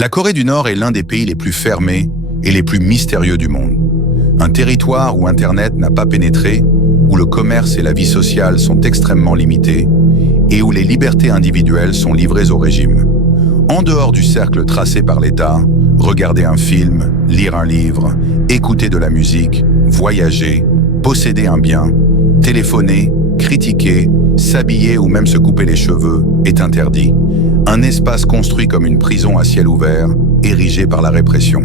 La Corée du Nord est l'un des pays les plus fermés et les plus mystérieux du monde. Un territoire où Internet n'a pas pénétré, où le commerce et la vie sociale sont extrêmement limités et où les libertés individuelles sont livrées au régime. En dehors du cercle tracé par l'État, regarder un film, lire un livre, écouter de la musique, voyager, posséder un bien, téléphoner, critiquer, s'habiller ou même se couper les cheveux est interdit. Un espace construit comme une prison à ciel ouvert, érigé par la répression.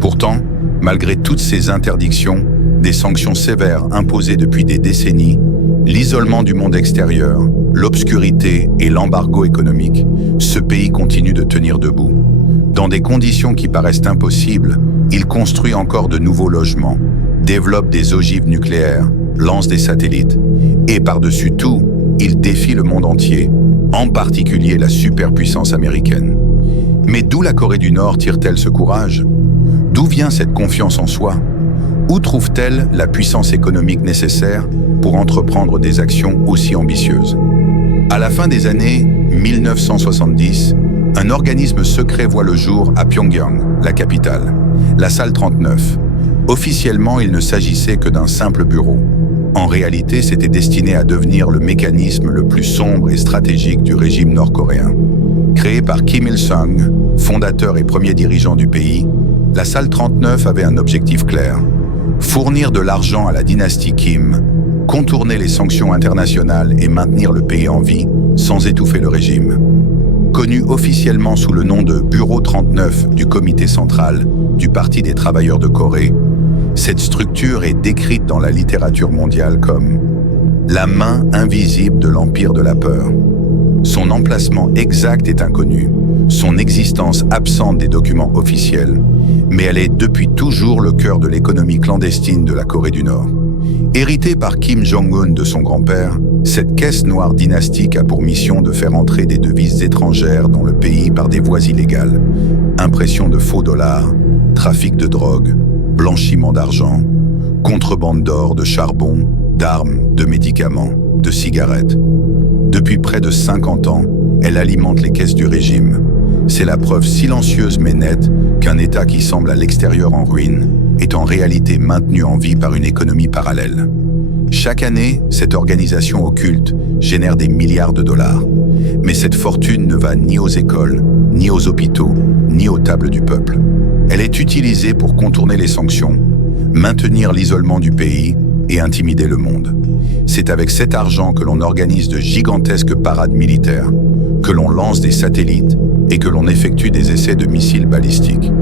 Pourtant, malgré toutes ces interdictions, des sanctions sévères imposées depuis des décennies, l'isolement du monde extérieur, l'obscurité et l'embargo économique, ce pays continue de tenir debout. Dans des conditions qui paraissent impossibles, il construit encore de nouveaux logements, développe des ogives nucléaires, lance des satellites, et par-dessus tout, il défie le monde entier, en particulier la superpuissance américaine. Mais d'où la Corée du Nord tire-t-elle ce courage? D'où vient cette confiance en soi? Où trouve-t-elle la puissance économique nécessaire pour entreprendre des actions aussi ambitieuses? À la fin des années 1970, un organisme secret voit le jour à Pyongyang, la capitale, la salle 39. Officiellement, il ne s'agissait que d'un simple bureau. En réalité, c'était destiné à devenir le mécanisme le plus sombre et stratégique du régime nord-coréen. Créé par Kim Il-sung, fondateur et premier dirigeant du pays, la salle 39 avait un objectif clair: fournir de l'argent à la dynastie Kim, contourner les sanctions internationales et maintenir le pays en vie sans étouffer le régime. Connu officiellement sous le nom de Bureau 39 du Comité central du Parti des travailleurs de Corée, cette structure est décrite dans la littérature mondiale comme la main invisible de l'empire de la peur. Son emplacement exact est inconnu, son existence absente des documents officiels, mais elle est depuis toujours le cœur de l'économie clandestine de la Corée du Nord. Héritée par Kim Jong-un de son grand-père, cette caisse noire dynastique a pour mission de faire entrer des devises étrangères dans le pays par des voies illégales. Impression de faux dollars, trafic de drogue, blanchiment d'argent, contrebande d'or, de charbon, d'armes, de médicaments, de cigarettes. Depuis près de 50 ans, elle alimente les caisses du régime. C'est la preuve silencieuse mais nette qu'un État qui semble à l'extérieur en ruine est en réalité maintenu en vie par une économie parallèle. Chaque année, cette organisation occulte génère des milliards de dollars. Mais cette fortune ne va ni aux écoles, ni aux hôpitaux, ni aux tables du peuple. Elle est utilisée pour contourner les sanctions, maintenir l'isolement du pays et intimider le monde. C'est avec cet argent que l'on organise de gigantesques parades militaires, que l'on lance des satellites et que l'on effectue des essais de missiles balistiques.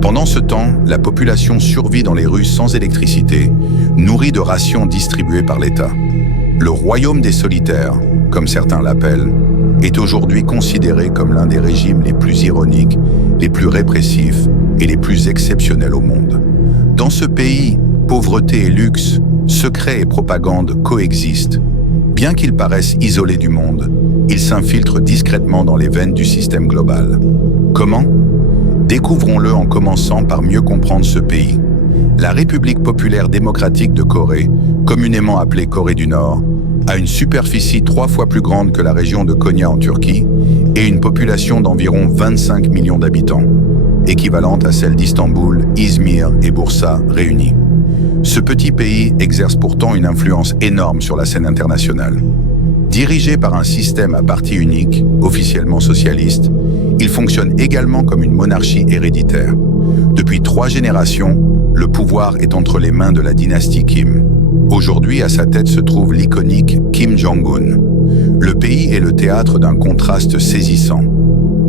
Pendant ce temps, la population survit dans les rues sans électricité, nourrie de rations distribuées par l'État. Le royaume des solitaires, comme certains l'appellent, est aujourd'hui considéré comme l'un des régimes les plus ironiques, les plus répressifs et les plus exceptionnels au monde. Dans ce pays, pauvreté et luxe, secret et propagande coexistent. Bien qu'ils paraissent isolés du monde, ils s'infiltrent discrètement dans les veines du système global. Comment ? Découvrons-le en commençant par mieux comprendre ce pays. La République populaire démocratique de Corée, communément appelée Corée du Nord, a une superficie 3 fois plus grande que la région de Konya en Turquie et une population d'environ 25 millions d'habitants, équivalente à celle d'Istanbul, Izmir et Bursa réunies. Ce petit pays exerce pourtant une influence énorme sur la scène internationale. Dirigé par un système à parti unique, officiellement socialiste, il fonctionne également comme une monarchie héréditaire. Depuis 3 générations, le pouvoir est entre les mains de la dynastie Kim. Aujourd'hui, à sa tête se trouve l'iconique Kim Jong-un. Le pays est le théâtre d'un contraste saisissant.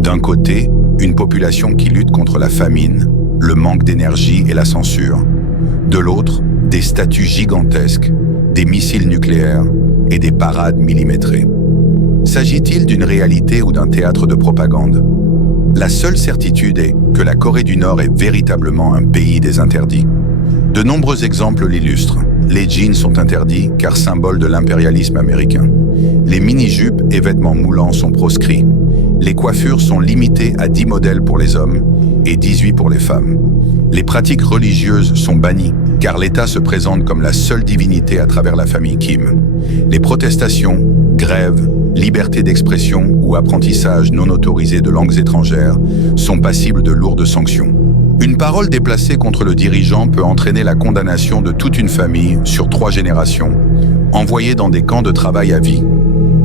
D'un côté, une population qui lutte contre la famine, le manque d'énergie et la censure. De l'autre, des statues gigantesques, des missiles nucléaires et des parades millimétrées. S'agit-il d'une réalité ou d'un théâtre de propagande? La seule certitude est que la Corée du Nord est véritablement un pays des interdits. De nombreux exemples l'illustrent. Les jeans sont interdits car symbole de l'impérialisme américain. Les mini-jupes et vêtements moulants sont proscrits. Les coiffures sont limitées à 10 modèles pour les hommes et 18 pour les femmes. Les pratiques religieuses sont bannies. car l'État se présente comme la seule divinité à travers la famille Kim. Les protestations, grèves, liberté d'expression ou apprentissage non autorisé de langues étrangères sont passibles de lourdes sanctions. Une parole déplacée contre le dirigeant peut entraîner la condamnation de toute une famille sur 3 générations, envoyée dans des camps de travail à vie.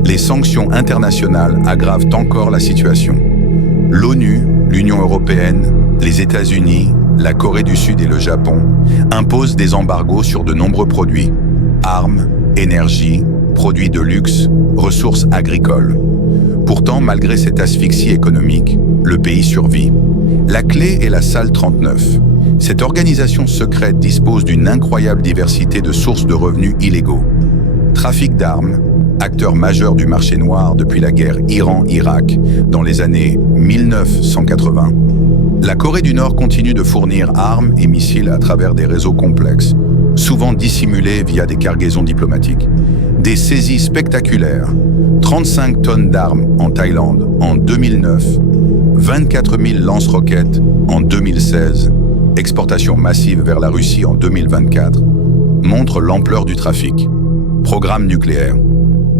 Les sanctions internationales aggravent encore la situation. L'ONU, l'Union européenne, les États-Unis, la Corée du Sud et le Japon imposent des embargos sur de nombreux produits, armes, énergie, produits de luxe, ressources agricoles. Pourtant, malgré cette asphyxie économique, le pays survit. La clé est la Salle 39. Cette organisation secrète dispose d'une incroyable diversité de sources de revenus illégaux. Trafic d'armes, acteur majeur du marché noir depuis la guerre Iran-Irak dans les années 1980. La Corée du Nord continue de fournir armes et missiles à travers des réseaux complexes, souvent dissimulés via des cargaisons diplomatiques. Des saisies spectaculaires, 35 tonnes d'armes en Thaïlande en 2009, 24 000 lance-roquettes en 2016, exportation massive vers la Russie en 2024, montrent l'ampleur du trafic. Programme nucléaire.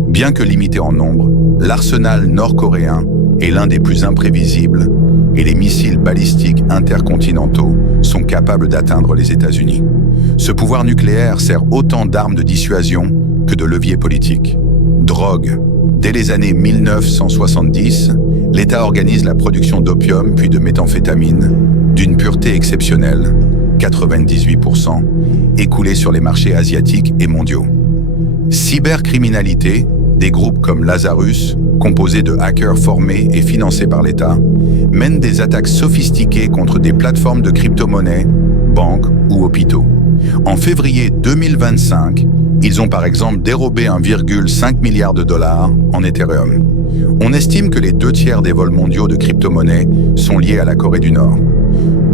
Bien que limité en nombre, l'arsenal nord-coréen est l'un des plus imprévisibles et les missiles balistiques intercontinentaux sont capables d'atteindre les États-Unis. Ce pouvoir nucléaire sert autant d'armes de dissuasion que de levier politique. Drogue. Dès les années 1970, l'État organise la production d'opium puis de méthamphétamine d'une pureté exceptionnelle, 98%, écoulée sur les marchés asiatiques et mondiaux. Cybercriminalité, des groupes comme Lazarus, composés de hackers formés et financés par l'État, mènent des attaques sophistiquées contre des plateformes de crypto-monnaies, banques ou hôpitaux. En février 2025, ils ont par exemple dérobé 1,5 milliard de dollars en Ethereum. On estime que les 2/3 des vols mondiaux de crypto-monnaies sont liés à la Corée du Nord.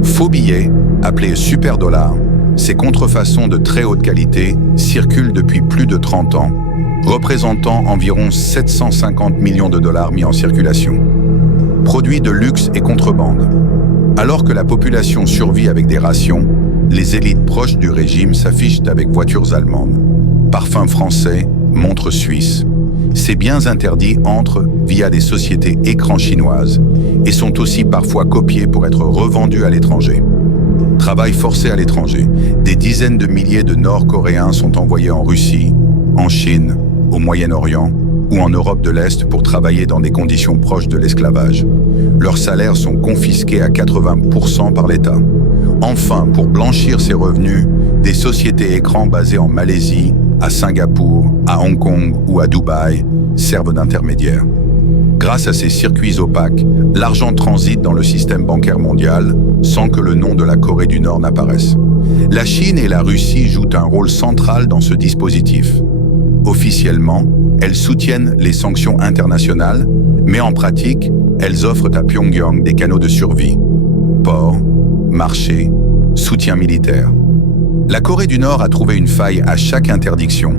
Faux billets, appelés super dollars, ces contrefaçons de très haute qualité circulent depuis plus de 30 ans, représentant environ 750 millions de dollars mis en circulation. Produits de luxe et contrebande. Alors que la population survit avec des rations, les élites proches du régime s'affichent avec voitures allemandes, parfums français, montres suisses. Ces biens interdits entrent via des sociétés écrans chinoises et sont aussi parfois copiés pour être revendus à l'étranger. Travail forcé à l'étranger. Des dizaines de milliers de Nord-Coréens sont envoyés en Russie, en Chine, au Moyen-Orient ou en Europe de l'Est pour travailler dans des conditions proches de l'esclavage. Leurs salaires sont confisqués à 80% par l'État. Enfin, pour blanchir ces revenus, des sociétés écrans basées en Malaisie, à Singapour, à Hong Kong ou à Dubaï servent d'intermédiaires. Grâce à ces circuits opaques, l'argent transite dans le système bancaire mondial sans que le nom de la Corée du Nord n'apparaisse. La Chine et la Russie jouent un rôle central dans ce dispositif. Officiellement, elles soutiennent les sanctions internationales, mais en pratique, elles offrent à Pyongyang des canaux de survie. Ports, marchés, soutien militaire. La Corée du Nord a trouvé une faille à chaque interdiction,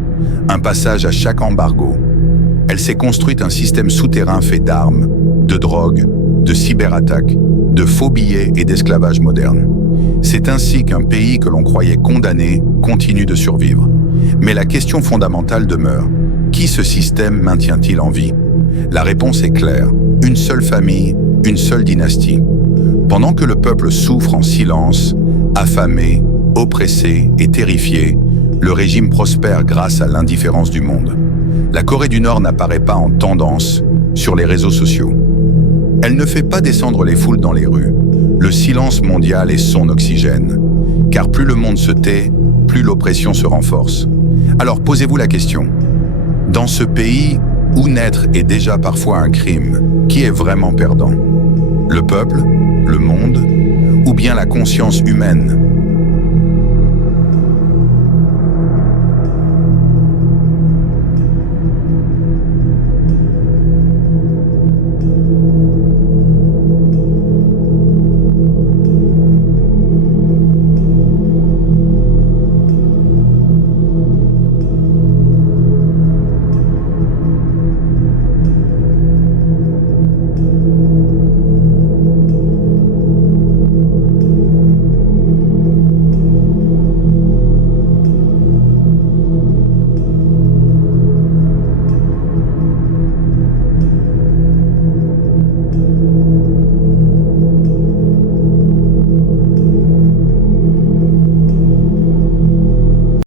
un passage à chaque embargo. Elle s'est construite un système souterrain fait d'armes, de drogue, de cyberattaques, de faux billets et d'esclavage moderne. C'est ainsi qu'un pays que l'on croyait condamné continue de survivre. Mais la question fondamentale demeure. Qui ce système maintient-il en vie? La réponse est claire. Une seule famille, une seule dynastie. Pendant que le peuple souffre en silence, affamé, oppressé et terrifié, le régime prospère grâce à l'indifférence du monde. La Corée du Nord n'apparaît pas en tendance sur les réseaux sociaux. Elle ne fait pas descendre les foules dans les rues. Le silence mondial est son oxygène. Car plus le monde se tait, plus l'oppression se renforce. Alors posez-vous la question. Dans ce pays où naître est déjà parfois un crime, qui est vraiment perdant? Le peuple? Le monde? Ou bien la conscience humaine?